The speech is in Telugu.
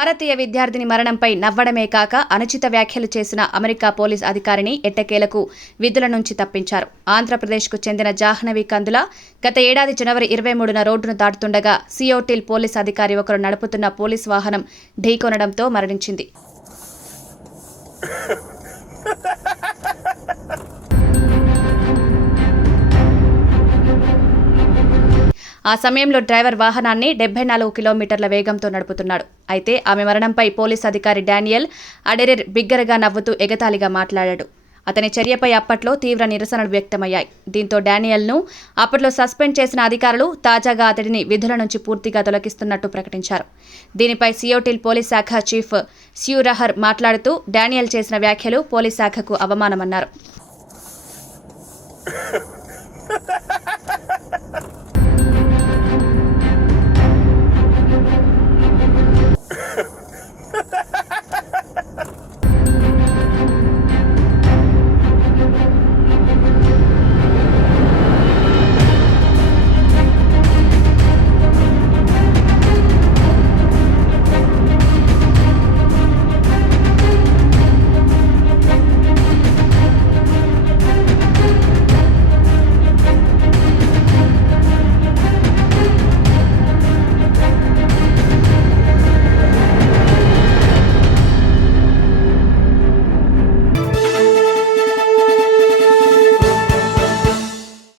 భారతీయ విద్యార్థిని మరణంపై నవ్వడమే కాక అనుచిత వ్యాఖ్యలు చేసిన అమెరికా పోలీస్ అధికారిని ఎట్టకేలకు విధుల నుంచి తప్పించారు. ఆంధ్రప్రదేశ్కు చెందిన జాహ్నవి కందుల గత ఏడాది జనవరి 23న రోడ్డును దాటుతుండగా సియోటిల్ పోలీస్ అధికారి ఒకరు నడుపుతున్న పోలీస్ వాహనం ఢీకొనడంతో మరణించింది. ఆ సమయంలో డ్రైవర్ వాహనాన్ని 74 కిలోమీటర్ల వేగంతో నడుపుతున్నాడు. అయితే ఆమె మరణంపై పోలీస్ అధికారి డానియల్ అడెరెర్ బిగ్గరగా నవ్వుతూ ఎగతాళిగా మాట్లాడాడు. అతని చర్యపై అప్పట్లో తీవ్ర నిరసనలు వ్యక్తమయ్యాయి. దీంతో డానియల్ను అప్పట్లో సస్పెండ్ చేసిన అధికారులు తాజాగా అతడిని విధుల నుంచి పూర్తిగా తొలగిస్తున్నట్టు ప్రకటించారు. దీనిపై సియోటిల్ పోలీస్ శాఖ చీఫ్ స్యూ రహర్ మాట్లాడుతూ డానియల్ చేసిన వ్యాఖ్యలు పోలీస్ శాఖకు అవమానమన్నారు.